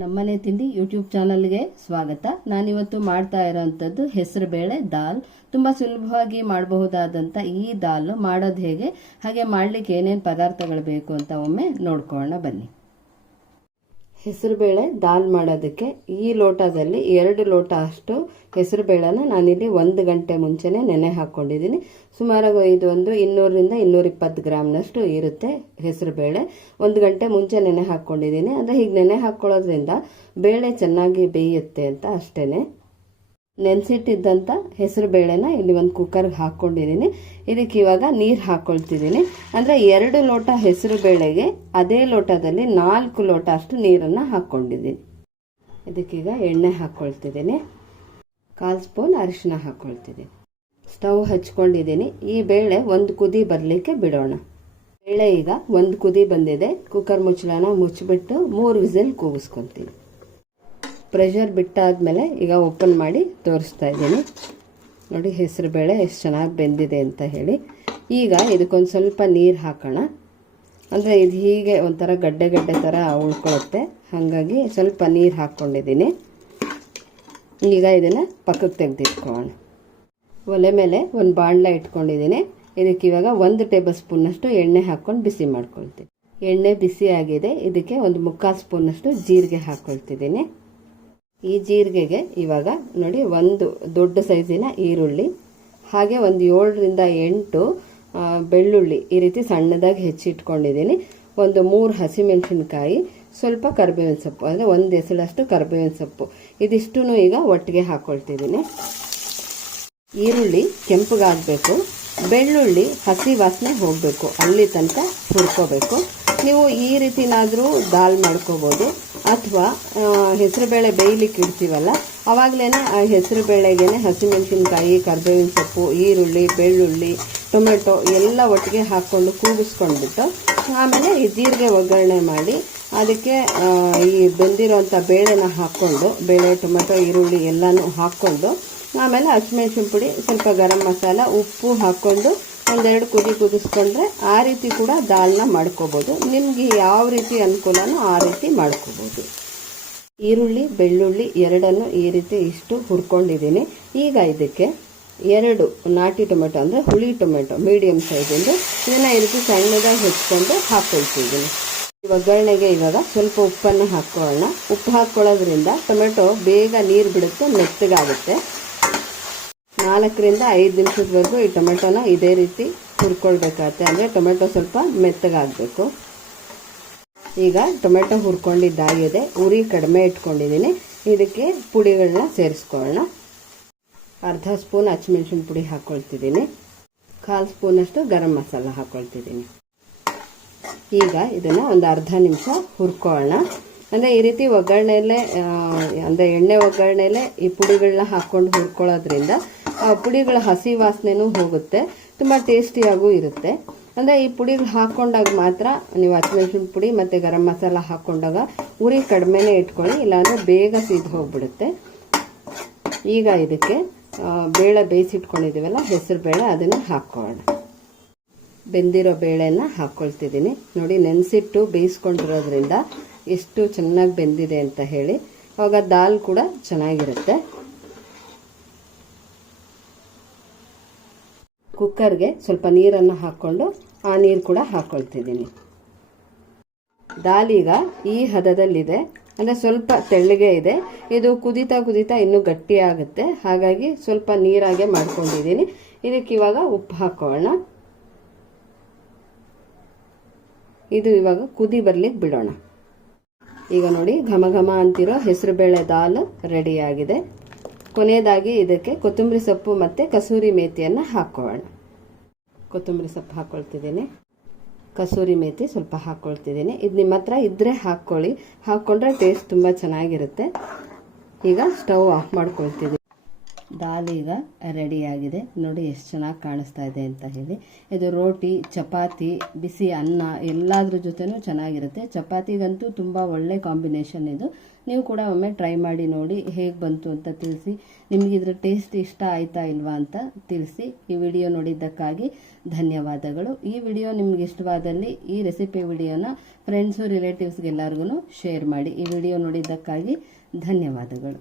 ನಮ್ಮನೆ ತಿಂಡಿ ಯೂಟ್ಯೂಬ್ ಚಾನಲ್ಗೆ ಸ್ವಾಗತ. ನಾನಿವತ್ತು ಮಾಡ್ತಾ ಇರೋಂಥದ್ದು ಹೆಸರು ಬೇಳೆ ದಾಲ್. ತುಂಬ ಸುಲಭವಾಗಿ ಮಾಡಬಹುದಾದಂಥ ಈ ದಾಲ್ ಮಾಡೋದು ಹೇಗೆ, ಹಾಗೆ ಮಾಡಲಿಕ್ಕೆ ಏನೇನು ಪದಾರ್ಥಗಳು ಬೇಕು ಅಂತ ಒಮ್ಮೆ ನೋಡ್ಕೊಳ್ಳೋಣ ಬನ್ನಿ. ಹೆಸರುಬೇಳೆ ದಾಲ್ ಮಾಡೋದಕ್ಕೆ ಈ ಲೋಟದಲ್ಲಿ 2 ಲೋಟ ಅಷ್ಟು ಹೆಸರುಬೇಳೆನ ನಾನಿಲ್ಲಿ 1 ಗಂಟೆ ಮುಂಚೆನೆ ನೆನೆ ಹಾಕ್ಕೊಂಡಿದ್ದೀನಿ. ಸುಮಾರಾಗಿ ಇದು ಒಂದು 200 ರಿಂದ 220 ಗ್ರಾಮ್ನಷ್ಟು ಇರುತ್ತೆ ಹೆಸರುಬೇಳೆ. 1 ಗಂಟೆ ಮುಂಚೆ ನೆನೆ ಹಾಕ್ಕೊಂಡಿದ್ದೀನಿ. ಅಂದರೆ ಹೀಗೆ ನೆನೆ ಹಾಕ್ಕೊಳ್ಳೋದ್ರಿಂದ ಬೇಳೆ ಚೆನ್ನಾಗಿ ಬೇಯುತ್ತೆ ಅಂತ ಅಷ್ಟೇನೆ. ನೆನೆಸಿಟ್ಟಿದ್ದಂಥ ಹೆಸರು ಬೇಳೆನ ಇಲ್ಲಿ ಒಂದು ಕುಕ್ಕರ್ಗೆ ಹಾಕ್ಕೊಂಡಿದ್ದೀನಿ. ಇದಕ್ಕೆ ಇವಾಗ ನೀರು ಹಾಕ್ಕೊಳ್ತಿದ್ದೀನಿ. ಅಂದರೆ 2 ಲೋಟ ಹೆಸರು ಬೇಳೆಗೆ ಅದೇ ಲೋಟದಲ್ಲಿ 4 ಲೋಟ ಅಷ್ಟು ನೀರನ್ನು ಹಾಕ್ಕೊಂಡಿದ್ದೀನಿ. ಇದಕ್ಕೀಗ ಎಣ್ಣೆ ಹಾಕ್ಕೊಳ್ತಿದ್ದೀನಿ. 1/4 ಸ್ಪೂನ್ ಅರಿಶಿನ ಹಾಕ್ಕೊಳ್ತಿದ್ದೀನಿ. ಸ್ಟವ್ ಹಚ್ಕೊಂಡಿದ್ದೀನಿ. ಈ ಬೇಳೆ ಒಂದು ಕುದಿ ಬರಲಿಕ್ಕೆ ಬಿಡೋಣ. ಬೇಳೆ ಈಗ ಒಂದು ಕುದಿ ಬಂದಿದೆ. ಕುಕ್ಕರ್ ಮುಚ್ಚಳನ ಮುಚ್ಚಿಬಿಟ್ಟು 3 ವಿಸಿಲ್ ಕೂಗಿಸ್ಕೊತೀನಿ. ಪ್ರೆಷರ್ ಬಿಟ್ಟಾದ್ಮೇಲೆ ಈಗ ಓಪನ್ ಮಾಡಿ ತೋರಿಸ್ತಾ ಇದ್ದೀನಿ. ನೋಡಿ ಹೆಸರು ಬೇಳೆ ಎಷ್ಟು ಚೆನ್ನಾಗಿ ಬೆಂದಿದೆ ಅಂತ ಹೇಳಿ. ಈಗ ಇದಕ್ಕೊಂದು ಸ್ವಲ್ಪ ನೀರು ಹಾಕೋಣ. ಅಂದರೆ ಇದು ಹೀಗೆ ಒಂಥರ ಗಡ್ಡೆ ಥರ ಉಳ್ಕೊಳ್ಳುತ್ತೆ, ಹಾಗಾಗಿ ಸ್ವಲ್ಪ ನೀರು ಹಾಕ್ಕೊಂಡಿದ್ದೀನಿ. ಈಗ ಇದನ್ನು ಪಕ್ಕಕ್ಕೆ ತೆಗೆದಿಟ್ಕೊಳ್ಳೋಣ. ಒಲೆ ಮೇಲೆ ಒಂದು ಬಾಣಲೆ ಇಟ್ಕೊಂಡಿದ್ದೀನಿ. ಇದಕ್ಕೆ ಇವಾಗ 1 ಟೇಬಲ್ ಸ್ಪೂನ್ನಷ್ಟು ಎಣ್ಣೆ ಹಾಕ್ಕೊಂಡು ಬಿಸಿ ಮಾಡ್ಕೊಳ್ತೀನಿ. ಎಣ್ಣೆ ಬಿಸಿ ಆಗಿದೆ. ಇದಕ್ಕೆ ಒಂದು 1/4 ಸ್ಪೂನ್ನಷ್ಟು ಜೀರಿಗೆ ಹಾಕ್ಕೊಳ್ತಿದ್ದೀನಿ. ಈ ಜೀರಿಗೆಗೆ ಇವಾಗ ನೋಡಿ ಒಂದು ದೊಡ್ಡ ಸೈಜಿನ ಈರುಳ್ಳಿ, ಹಾಗೆ ಒಂದು 7 ರಿಂದ 8 ಬೆಳ್ಳುಳ್ಳಿ ಈ ರೀತಿ ಸಣ್ಣದಾಗಿ ಹೆಚ್ಚಿಟ್ಕೊಂಡಿದ್ದೀನಿ. ಒಂದು 3 ಹಸಿಮೆಣಸಿನಕಾಯಿ, ಸ್ವಲ್ಪ ಕರಿಬೇವಿನ ಸೊಪ್ಪು, ಅಂದರೆ 1 ಎಸಳಷ್ಟು ಕರಿಬೇವಿನ ಸೊಪ್ಪು, ಇದಿಷ್ಟು ಈಗ ಒಟ್ಟಿಗೆ ಹಾಕ್ಕೊಳ್ತಿದ್ದೀನಿ. ಈರುಳ್ಳಿ ಕೆಂಪಗಾಗಬೇಕು, ಬೆಳ್ಳುಳ್ಳಿ ಹಸಿ ವಾಸನೆ ಹೋಗಬೇಕು, ಅಲ್ಲಿ ತನಕ ಹುರ್ಕೋಬೇಕು. ನೀವು ಈ ರೀತಿನಾದರೂ ದಾಲ್ ಮಾಡ್ಕೋಬೋದು, ಅಥವಾ ಹೆಸರುಬೇಳೆ ಬೇಯಲಿಕ್ಕೆ ಇಡ್ತೀವಲ್ಲ ಅವಾಗಲೇ ಆ ಹೆಸರು ಬೇಳೆಗೆ ಹಸಿಮೆಣಸಿನಕಾಯಿ, ಕರಿಬೇವಿನ ಸೊಪ್ಪು, ಈರುಳ್ಳಿ, ಬೆಳ್ಳುಳ್ಳಿ, ಟೊಮೆಟೊ ಎಲ್ಲ ಒಟ್ಟಿಗೆ ಹಾಕ್ಕೊಂಡು ಕೂಗಿಸ್ಕೊಂಡ್ಬಿಟ್ಟು ಆಮೇಲೆ ಈ ಜೀರಿಗೆ ಒಗ್ಗರಣೆ ಮಾಡಿ ಅದಕ್ಕೆ ಈ ಬೆಂದಿರೋಂಥ ಬೇಳೆನ ಹಾಕ್ಕೊಂಡು, ಬೇಳೆ, ಟೊಮೆಟೊ, ಈರುಳ್ಳಿ ಎಲ್ಲನೂ ಹಾಕ್ಕೊಂಡು ಆಮೇಲೆ ಹಸಿಮೆಣಸಿನ ಪುಡಿ, ಸ್ವಲ್ಪ ಗರಂ ಮಸಾಲ, ಉಪ್ಪು ಹಾಕ್ಕೊಂಡು 1-2 ಕುದಿಸ್ಕೊಂಡ್ರೆ ಆ ರೀತಿ ಕೂಡ ದಾಲ್ನ ಮಾಡ್ಕೋಬೋದು. ನಿಮಗೆ ಯಾವ ರೀತಿ ಅನುಕೂಲನೋ ಆ ರೀತಿ ಮಾಡ್ಕೋಬೋದು. ಈರುಳ್ಳಿ, ಬೆಳ್ಳುಳ್ಳಿ ಎರಡನ್ನು ಈ ರೀತಿ ಇಷ್ಟು ಹುರ್ಕೊಂಡಿದ್ದೀನಿ. ಈಗ ಇದಕ್ಕೆ 2 ನಾಟಿ ಟೊಮೆಟೊ, ಅಂದರೆ ಹುಳಿ ಟೊಮೆಟೊ ಮೀಡಿಯಂ ಸೈಜಿಂದು, ಇದನ್ನು ಈ ರೀತಿ ಸಣ್ಣದಾಗಿ ಹೆಚ್ಚಿಕೊಂಡು ಹಾಕ್ಕೊಳ್ತಿದ್ದೀನಿ. ಒಗ್ಗರಣೆಗೆ ಇವಾಗ ಸ್ವಲ್ಪ ಉಪ್ಪನ್ನು ಹಾಕ್ಕೊಳ್ಳೋಣ. ಉಪ್ಪು ಹಾಕ್ಕೊಳ್ಳೋದ್ರಿಂದ ಟೊಮೆಟೊ ಬೇಗ ನೀರು ಬಿಡುತ್ತೆ, ಮೆತ್ತಗಾಗುತ್ತೆ. 4 ರಿಂದ 5 ನಿಮಿಷದವರೆಗೂ ಈ ಟೊಮೆಟೊನ ಇದೇ ರೀತಿ ಹುರ್ಕೊಳ್ಬೇಕಾಗತ್ತೆ. ಅಂದರೆ ಟೊಮೆಟೊ ಸ್ವಲ್ಪ ಮೆತ್ತಗಾಗಬೇಕು. ಈಗ ಟೊಮೆಟೊ ಹುರ್ಕೊಂಡಿದ್ದಾಗಿದೆ. ಉರಿ ಕಡಿಮೆ ಇಟ್ಕೊಂಡಿದ್ದೀನಿ. ಇದಕ್ಕೆ ಪುಡಿಗಳನ್ನ ಸೇರಿಸ್ಕೊಳ್ಳೋಣ. 1/2 ಸ್ಪೂನ್ ಹಸಿಮೆಣಸಿನ ಪುಡಿ ಹಾಕ್ಕೊಳ್ತಿದ್ದೀನಿ. 1/4 ಸ್ಪೂನಷ್ಟು ಗರಂ ಮಸಾಲ ಹಾಕ್ಕೊಳ್ತಿದ್ದೀನಿ. ಈಗ ಇದನ್ನು ಒಂದು ಅರ್ಧ ನಿಮಿಷ ಹುರ್ಕೊಳ್ಳೋಣ. ಅಂದರೆ ಈ ರೀತಿ ಒಗ್ಗರಣೆಯಲ್ಲೇ, ಅಂದರೆ ಎಣ್ಣೆ ಒಗ್ಗರಣೆಯಲ್ಲೇ ಈ ಪುಡಿಗಳನ್ನ ಹಾಕ್ಕೊಂಡು ಹುರ್ಕೊಳ್ಳೋದ್ರಿಂದ ಆ ಪುಡಿಗಳ ಹಸಿ ವಾಸನೆನೂ ಹೋಗುತ್ತೆ, ತುಂಬ ಟೇಸ್ಟಿಯಾಗೂ ಇರುತ್ತೆ. ಅಂದರೆ ಈ ಪುಡಿಗಳು ಹಾಕ್ಕೊಂಡಾಗ ಮಾತ್ರ ನೀವು ಹಸಿಮೆಣಸಿನ ಪುಡಿ ಮತ್ತು ಗರಂ ಮಸಾಲ ಹಾಕ್ಕೊಂಡಾಗ ಉರಿ ಕಡಿಮೆನೇ ಇಟ್ಕೊಳ್ಳಿ, ಇಲ್ಲಾಂದರೆ ಬೇಗ ಸಿದ್ದು ಹೋಗ್ಬಿಡುತ್ತೆ. ಈಗ ಇದಕ್ಕೆ ಬೇಳೆ ಬೇಯಿಸಿಟ್ಕೊಂಡಿದ್ದೀವಲ್ಲ ಹೆಸರು ಬೇಳೆ, ಅದನ್ನು ಹಾಕ್ಕೊಳ್ಳೋಣ. ಬೆಂದಿರೋ ಬೇಳೆನ ಹಾಕ್ಕೊಳ್ತಿದ್ದೀನಿ. ನೋಡಿ ನೆನೆಸಿಟ್ಟು ಬೇಯಿಸ್ಕೊಂಡಿರೋದ್ರಿಂದ ಎಷ್ಟು ಚೆನ್ನಾಗಿ ಬೆಂದಿದೆ ಅಂತ ಹೇಳಿ. ಆವಾಗ ದಾಲ್ ಕೂಡ ಚೆನ್ನಾಗಿರುತ್ತೆ. ಕುಕ್ಕರ್ಗೆ ಸ್ವಲ್ಪ ನೀರನ್ನು ಹಾಕ್ಕೊಂಡು ಆ ನೀರು ಕೂಡ ಹಾಕ್ಕೊಳ್ತಿದ್ದೀನಿ. ದಾಲ್ ಈಗ ಈ ಹದದಲ್ಲಿದೆ, ಅಂದರೆ ಸ್ವಲ್ಪ ತೆಳ್ಳಗೆ ಇದೆ. ಇದು ಕುದೀತಾ ಇನ್ನೂ ಗಟ್ಟಿ ಆಗುತ್ತೆ, ಹಾಗಾಗಿ ಸ್ವಲ್ಪ ನೀರಾಗೆ ಮಾಡ್ಕೊಂಡಿದ್ದೀನಿ. ಇದಕ್ಕೆ ಇವಾಗ ಉಪ್ಪು ಹಾಕೋಣ. ಇದು ಇವಾಗ ಕುದಿ ಬರ್ಲಿಕ್ಕೆ ಬಿಡೋಣ. ಈಗ ನೋಡಿ ಘಮ ಘಮ ಅಂತಿರೋ ಹೆಸರುಬೇಳೆ ದಾಲ್ ರೆಡಿಯಾಗಿದೆ. ಕೊನೆಯದಾಗಿ ಇದಕ್ಕೆ ಕೊತ್ತಂಬರಿ ಸೊಪ್ಪು ಮತ್ತು ಕಸೂರಿ ಮೇಥಿಯನ್ನು ಹಾಕ್ಕೊಳ್ಳೋಣ. ಕೊತ್ತಂಬರಿ ಸೊಪ್ಪು ಹಾಕ್ಕೊಳ್ತಿದ್ದೀನಿ. ಕಸೂರಿ ಮೇಥಿ ಸ್ವಲ್ಪ ಹಾಕ್ಕೊಳ್ತಿದ್ದೀನಿ. ಇದು ನಿಮ್ಮ ಹತ್ರ ಇದ್ದರೆ ಹಾಕ್ಕೊಳ್ಳಿ, ಹಾಕ್ಕೊಂಡ್ರೆ ಟೇಸ್ಟ್ ತುಂಬ ಚೆನ್ನಾಗಿರುತ್ತೆ. ಈಗ ಸ್ಟವ್ ಆಫ್ ಮಾಡ್ಕೊಳ್ತಿದ್ದೀನಿ. ದಾಲ್ ಈಗ ರೆಡಿಯಾಗಿದೆ. ನೋಡಿ ಎಷ್ಟು ಚೆನ್ನಾಗಿ ಕಾಣಿಸ್ತಾ ಇದೆ ಅಂತ ಹೇಳಿ. ಇದು ರೋಟಿ, ಚಪಾತಿ, ಬಿಸಿ ಅನ್ನ ಎಲ್ಲಾದ್ರ ಜೊತೆನೂ ಚೆನ್ನಾಗಿರುತ್ತೆ. ಚಪಾತಿಗಂತೂ ತುಂಬ ಒಳ್ಳೆ ಕಾಂಬಿನೇಷನ್ ಇದು. ನೀವು ಕೂಡ ಒಮ್ಮೆ ಟ್ರೈ ಮಾಡಿ ನೋಡಿ, ಹೇಗೆ ಬಂತು ಅಂತ ತಿಳಿಸಿ. ನಿಮಗೆ ಇದ್ರ ಟೇಸ್ಟ್ ಇಷ್ಟ ಆಯ್ತಾ ಇಲ್ವಾ ಅಂತ ತಿಳಿಸಿ. ಈ ವಿಡಿಯೋ ನೋಡಿದ್ದಕ್ಕಾಗಿ ಧನ್ಯವಾದಗಳು. ಈ ವಿಡಿಯೋ ನಿಮ್ಗೆ ಇಷ್ಟವಾದಲ್ಲಿ ಈ ರೆಸಿಪಿ ವಿಡಿಯೋನ ಫ್ರೆಂಡ್ಸು ರಿಲೇಟಿವ್ಸ್ಗೆಲ್ಲರಿಗೂ ಶೇರ್ ಮಾಡಿ. ಈ ವಿಡಿಯೋ ನೋಡಿದ್ದಕ್ಕಾಗಿ ಧನ್ಯವಾದಗಳು.